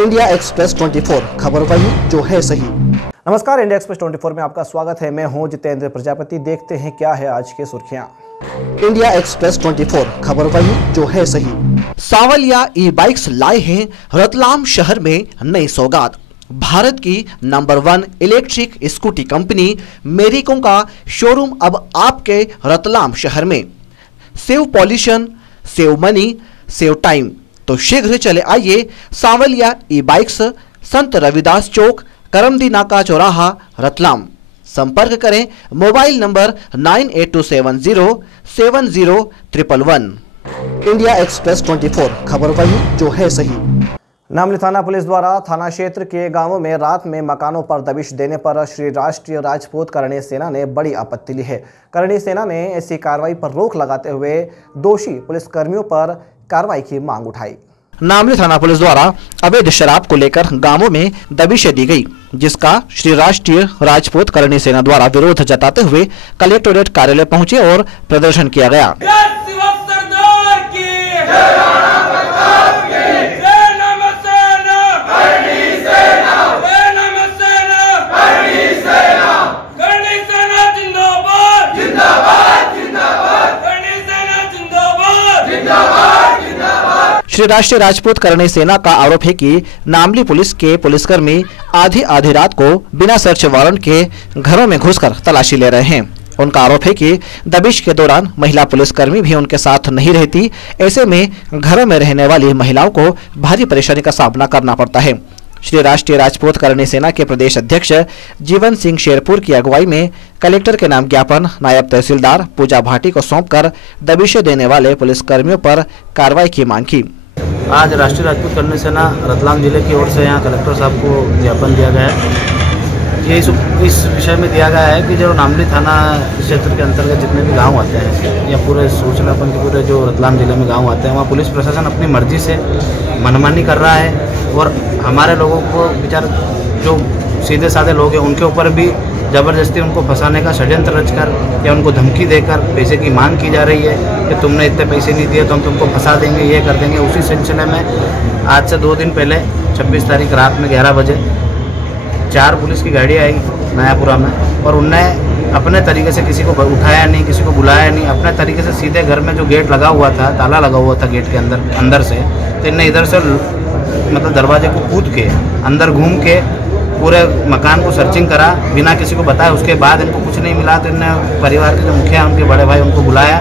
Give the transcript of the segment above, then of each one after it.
India express 24 खबर वही जो है सही। नमस्कार, इंडिया एक्सप्रेस 24 में आपका स्वागत है। मैं हूं जितेंद्र प्रजापति। देखते हैं क्या है आज के सुर्खियां। इंडिया एक्सप्रेस 24 खबर वही जो है सही। सांवलिया ई बाइक्स लाए हैं रतलाम शहर में नई सौगात। भारत की number 1 electric scooty company Marico का शोरूम अब आपके रतलाम शहर में। Save pollution, save money, save time. तो शीघ्र चले आइए सांवलिया ई बाइक्स, संत रविदास चौक, करमदी नाका चौराहा, रतलाम। संपर्क करें मोबाइल नंबर 9827070111। इंडिया एक्सप्रेस 24 खबर वही जो है सही। नामली थाना पुलिस द्वारा थाना क्षेत्र के गांवों में रात में मकानों पर दबिश देने पर श्री राष्ट्रीय राजपूत करणी सेना ने बड़ी आपत्ति ली है। करणी सेना ने ऐसी कार्रवाई पर रोक लगाते हुए दोषी पुलिसकर्मियों पर कार्रवाई की मांग उठाई। नामली थाना पुलिस द्वारा अवैध शराब को लेकर गांवों में दबिशें दी गई, जिसका श्री राष्ट्रीय राजपूत करणी सेना द्वारा विरोध जताते हुए कलेक्टोरेट कार्यालय पहुंचे और प्रदर्शन किया गया। श्री राष्ट्रीय राजपूत करणी सेना का आरोप है कि नामली पुलिस के पुलिसकर्मी आधी रात को बिना सर्च वारंट के घरों में घुसकर तलाशी ले रहे हैं। उनका आरोप है कि दबिश के दौरान महिला पुलिसकर्मी भी उनके साथ नहीं रहती। ऐसे में घरों में रहने वाली महिलाओं को भारी परेशानी का सामना करना पड़ता है। श्री राष्ट्रीय राजपूत करणी सेना के प्रदेश अध्यक्ष जीवन सिंह शेरपुर की अगुवाई में कलेक्टर के नाम ज्ञापन नायब तहसीलदार पूजा भाटी को सौंपकर दबिशें देने वाले पुलिसकर्मियों पर कार्रवाई की मांग की। आज राष्ट्रीय राजपूत करणी सेना रतलाम जिले की ओर से यहाँ कलेक्टर साहब को ज्ञापन दिया गया है। ये इस विषय में दिया गया है कि जो नामली थाना क्षेत्र के अंतर्गत जितने भी गांव आते हैं या पूरे सूचनापन के पूरे जो रतलाम जिले में गांव आते हैं, वहाँ पुलिस प्रशासन अपनी मर्जी से मनमानी कर रहा है और हमारे लोगों को बेचारे जो सीधे साधे लोग हैं उनके ऊपर भी ज़बरदस्ती उनको फंसाने का षड्यंत्र रचकर या उनको धमकी देकर पैसे की मांग की जा रही है कि तुमने इतने पैसे नहीं दिए तो हम तुमको फंसा देंगे, ये कर देंगे। उसी सिलसिले में आज से 2 दिन पहले 26 तारीख रात में 11 बजे 4 पुलिस की गाड़ी आई नयापुरा में और उनने अपने तरीके से किसी को उठाया नहीं, किसी को बुलाया नहीं, अपने तरीके से सीधे घर में जो गेट लगा हुआ था, ताला लगा हुआ था गेट के अंदर से, तो इनने इधर से मतलब दरवाजे को कूद के अंदर घूम के पूरे मकान को सर्चिंग करा बिना किसी को बताया। उसके बाद इनको कुछ नहीं मिला तो इन्होंने परिवार के जो मुखिया उनके बड़े भाई उनको बुलाया,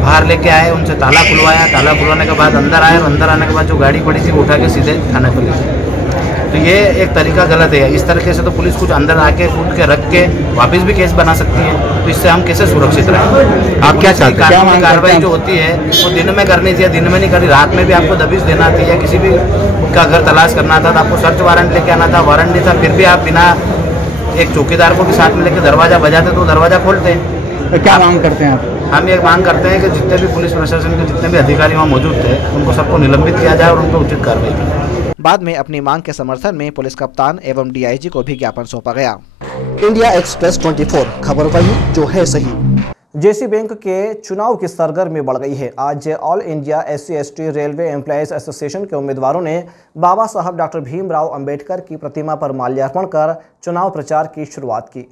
बाहर लेके आए, उनसे ताला खुलवाया। ताला खुलवाने के बाद अंदर आए और अंदर आने के बाद जो गाड़ी पड़ी थी वो उठा के सीधे थाने पर ले गए। तो ये एक तरीका गलत है। इस तरीके से तो पुलिस कुछ अंदर आके कूद के रख के वापस भी केस बना सकती है। तो इससे हम कैसे सुरक्षित रहें? आप क्या चाहते हैं? कानूनी कार्रवाई जो होती है वो दिन में करनी चाहिए, दिन में नहीं करी। रात में भी आपको दबिश देना था या किसी भी का घर तलाश करना था तो आपको सर्च वारंट लेके आना था, वारंट नहीं था, फिर भी आप बिना एक चौकीदार को भी साथ में लेके दरवाजा बजाते तो दरवाजा खोलते हैं। क्या मांग करते हैं आप? हम ये मांग करते हैं कि जितने भी पुलिस प्रशासन के जितने भी अधिकारी वहाँ मौजूद थे उनको सबको निलंबित किया जाए और उन पर उचित कार्रवाई की जाए। बाद में अपनी मांग के समर्थन में पुलिस कप्तान एवं डीआईजी को भी ज्ञापन सौंपा गया। इंडिया एक्सप्रेस 24 खबर वही जो है सही। जेसी बैंक के चुनाव की सरगर्मी बढ़ गई है। आज all India SC/ST railway employees association के उम्मीदवारों ने बाबा साहब डॉक्टर भीमराव अंबेडकर की प्रतिमा पर माल्यार्पण कर चुनाव प्रचार की शुरुआत की।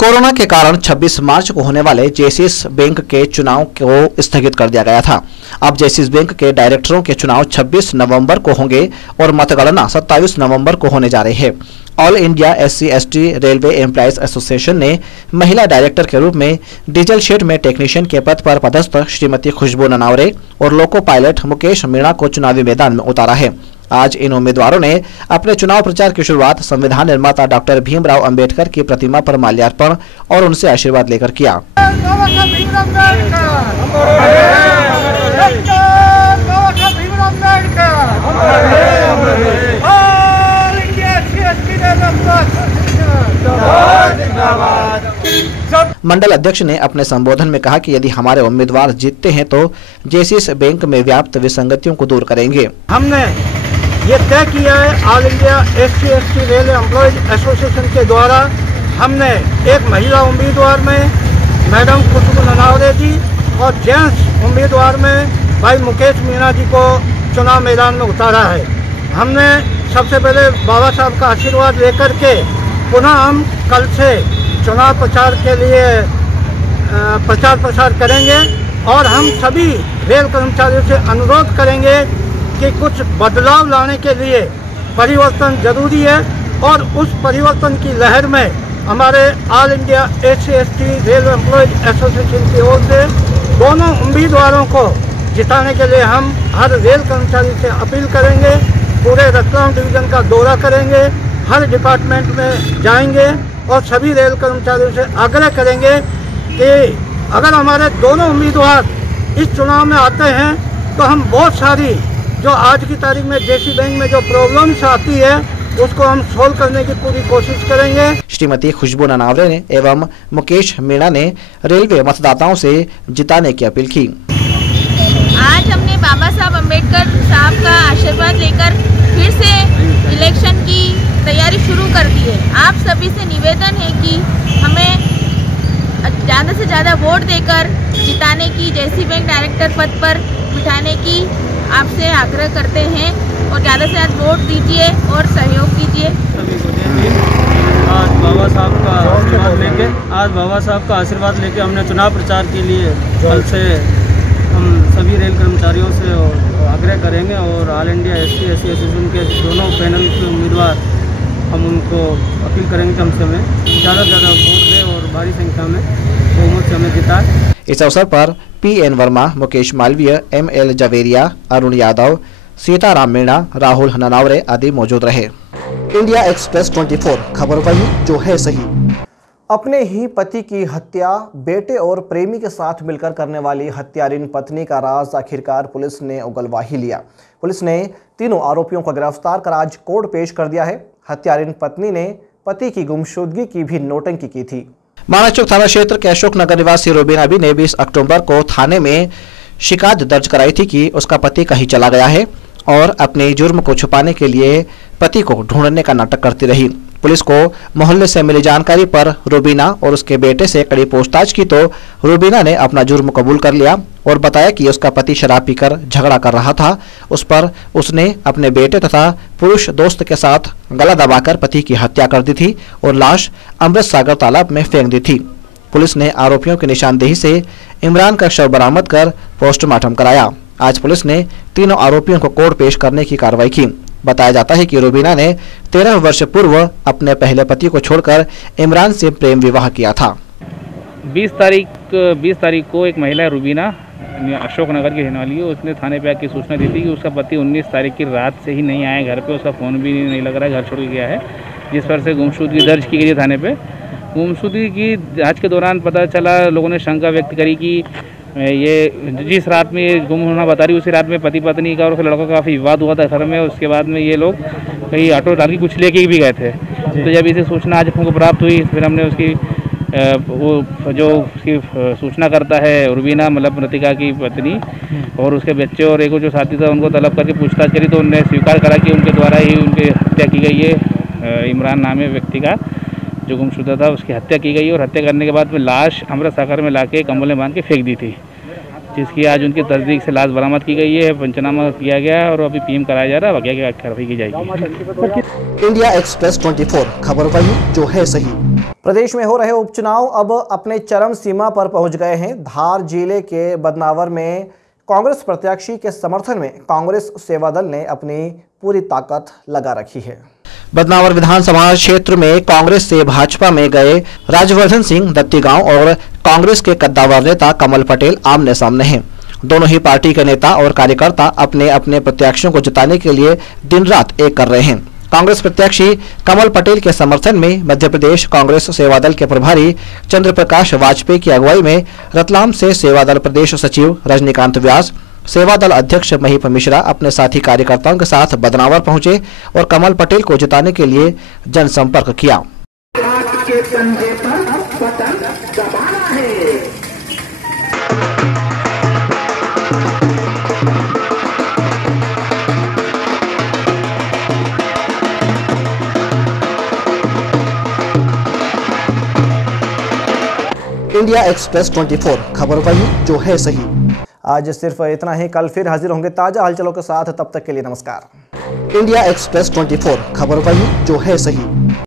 कोरोना के कारण 26 मार्च को होने वाले जेसिस बैंक के चुनाव को स्थगित कर दिया गया था। अब जेसिस बैंक के डायरेक्टरों के चुनाव 26 नवंबर को होंगे और मतगणना 27 नवंबर को होने जा रही है। All India SC/ST railway employees association ने महिला डायरेक्टर के रूप में डीजल शेड में टेक्नीशियन के पद पर पदस्थ श्रीमती खुशबू ननावरे और लोको पायलट मुकेश मीणा को चुनावी मैदान में उतारा है। आज इन उम्मीदवारों ने अपने चुनाव प्रचार की शुरुआत संविधान निर्माता डॉक्टर भीमराव अंबेडकर की प्रतिमा पर माल्यार्पण और उनसे आशीर्वाद लेकर किया। मंडल अध्यक्ष ने अपने संबोधन में कहा कि यदि हमारे उम्मीदवार जीतते हैं तो जेसिस बैंक में व्याप्त विसंगतियों को दूर करेंगे। हमने ये तय किया है all India SC/ST railway employees association के द्वारा हमने एक महिला उम्मीदवार में मैडम खुशबू ननावरे जी और जेंट्स उम्मीदवार में भाई मुकेश मीणा जी को चुनाव मैदान में उतारा है। हमने सबसे पहले बाबा साहब का आशीर्वाद लेकर के पुनः हम कल से चुनाव प्रचार के लिए प्रचार प्रसार करेंगे और हम सभी रेल कर्मचारियों से अनुरोध करेंगे कि कुछ बदलाव लाने के लिए परिवर्तन जरूरी है और उस परिवर्तन की लहर में हमारे all India SC/ST railway employees association की ओर से दोनों उम्मीदवारों को जिताने के लिए हम हर रेल कर्मचारी से अपील करेंगे। पूरे रतलाम डिवीज़न का दौरा करेंगे, हर डिपार्टमेंट में जाएंगे और सभी रेल कर्मचारियों से आग्रह करेंगे कि अगर हमारे दोनों उम्मीदवार इस चुनाव में आते हैं तो हम बहुत सारी जो आज की तारीख में JC बैंक में जो प्रॉब्लम्स आती है उसको हम सोल्व करने की पूरी कोशिश करेंगे। श्रीमती खुशबू ननावरे ने एवं मुकेश मीणा ने रेलवे मतदाताओं से जिताने की अपील की। आज हमने बाबा साहब अम्बेडकर साहब का आशीर्वाद लेकर फिर से इलेक्शन की तैयारी शुरू कर दी है। आप सभी से निवेदन है कि हमें ज़्यादा से ज़्यादा वोट देकर जिताने की, JC बैंक डायरेक्टर पद पर बिठाने की आपसे आग्रह करते हैं और ज़्यादा से ज़्यादा वोट दीजिए और सहयोग कीजिए। सभी को आज बाबा साहब का आशीर्वाद लेके हमने चुनाव प्रचार के लिए कल से हम सभी रेल कर्मचारियों से आग्रह करेंगे और ऑल इंडिया SC/ST एसोसिएशन के दोनों पैनल के उम्मीदवार हम उनको अपील करेंगे कि हमसे हमें ज़्यादा से ज़्यादा वोट दें और भारी संख्या में बहुमत से हमें जिताएं। इस अवसर पर PN वर्मा, मुकेश मालवीय, ML जवेरिया, अरुण यादव, सीताराम मीणा, राहुल ननावरे आदि मौजूद रहे। इंडिया एक्सप्रेस 24 खबर वही जो है सही। अपने ही पति की हत्या बेटे और प्रेमी के साथ मिलकर करने वाली हत्यारिन पत्नी का राज आखिरकार पुलिस ने उगलवा ही लिया। पुलिस ने तीनों आरोपियों को गिरफ्तार कर आज कोर्ट पेश कर दिया है। हत्यारिन पत्नी ने पति की गुमशुदगी की भी नोटंकी की थी। मानाचौक थाना क्षेत्र के अशोक नगर निवासी रूबीना बी ने 20 अक्टूबर को थाने में शिकायत दर्ज कराई थी कि उसका पति कहीं चला गया है और अपने जुर्म को छुपाने के लिए पति को ढूंढने का नाटक करती रही। पुलिस को मोहल्ले से मिली जानकारी पर रूबीना और उसके बेटे से कड़ी पूछताछ की तो रूबीना ने अपना जुर्म कबूल कर लिया और बताया कि उसका पति शराब पीकर झगड़ा कर रहा था। उस पर उसने अपने बेटे तथा पुरुष दोस्त के साथ गला दबाकर पति की हत्या कर दी थी और लाश अमृत सागर तालाब में फेंक दी थी। पुलिस ने आरोपियों की निशानदेही से इमरान का शव बरामद कर पोस्टमार्टम कराया। आज पुलिस ने तीनों आरोपियों को कोर्ट पेश करने की कार्रवाई की। बताया जाता है कि रूबीना ने 13 वर्ष पूर्व अपने पहले पति को छोड़कर इमरान से प्रेम विवाह किया था। 20 तारीख को एक महिला रूबीना अशोक नगर की रहने वाली है, उसने थाने पे आके सूचना दी थी कि उसका पति 19 तारीख की रात से ही नहीं आया घर पे, उसका फ़ोन भी नहीं लग रहा है, घर छोड़ के गया है, जिस पर से गुमशुदगी दर्ज की गई है थाने पे। गुमशुदगी की जाँच के दौरान पता चला, लोगों ने शंका व्यक्त करी कि ये जिस रात में ये गुम होना बता रही उसी रात में पति पत्नी का और उसके लड़का का काफ़ी विवाद हुआ था घर में। उसके बाद में ये लोग कहीं ऑटो डाल के कुछ लेके भी गए थे। तो जब इसे सूचना आज हमको प्राप्त हुई फिर हमने उसकी वो जो उसकी सूचना करता है रूबीना मतलब मृतिका की पत्नी और उसके बच्चे और एक जो साथी था उनको तलब करके पूछताछ करी तो उन्होंने स्वीकार करा कि उनके द्वारा ही उनकी हत्या की गई है। इमरान नाम है व्यक्ति का जो गुमशुदा था, उसकी हत्या की गई और हत्या करने के बाद में लाश अमृत सागर में लाके कंबल में बांध के फेंक दी थी, जिसकी आज उनकी तस्दीक से लाश बरामद की गई है, पंचनामा किया गया है और अभी PM कराया जा रहा है, आगे की कार्रवाई की जाएगी। इंडिया एक्सप्रेस 24 खबर वही जो है सही। प्रदेश में हो रहे उपचुनाव अब अपने चरम सीमा पर पहुंच गए हैं। धार जिले के बदनावर में कांग्रेस प्रत्याशी के समर्थन में कांग्रेस सेवा दल ने अपनी पूरी ताकत लगा रखी है। बदनावर विधानसभा क्षेत्र में कांग्रेस से भाजपा में गए राजवर्धन सिंह दत्तीगांव और कांग्रेस के कद्दावर नेता कमल पटेल आमने सामने हैं। दोनों ही पार्टी के नेता और कार्यकर्ता अपने अपने प्रत्याशियों को जिताने के लिए दिन रात एक कर रहे हैं। कांग्रेस प्रत्याशी कमल पटेल के समर्थन में मध्य प्रदेश कांग्रेस सेवा दल के प्रभारी चंद्र प्रकाश वाजपेयी की अगुवाई में रतलाम से सेवा दल प्रदेश सचिव रजनीकांत व्यास, सेवा दल अध्यक्ष महिप मिश्रा अपने साथी कार्यकर्ताओं के साथ बदनावर पहुंचे और कमल पटेल को जिताने के लिए जनसंपर्क किया। इंडिया एक्सप्रेस 24 खबर वही जो है सही। आज सिर्फ इतना ही, कल फिर हाजिर होंगे ताज़ा हलचलों के साथ। तब तक के लिए नमस्कार। इंडिया एक्सप्रेस 24, खबर वही जो है सही।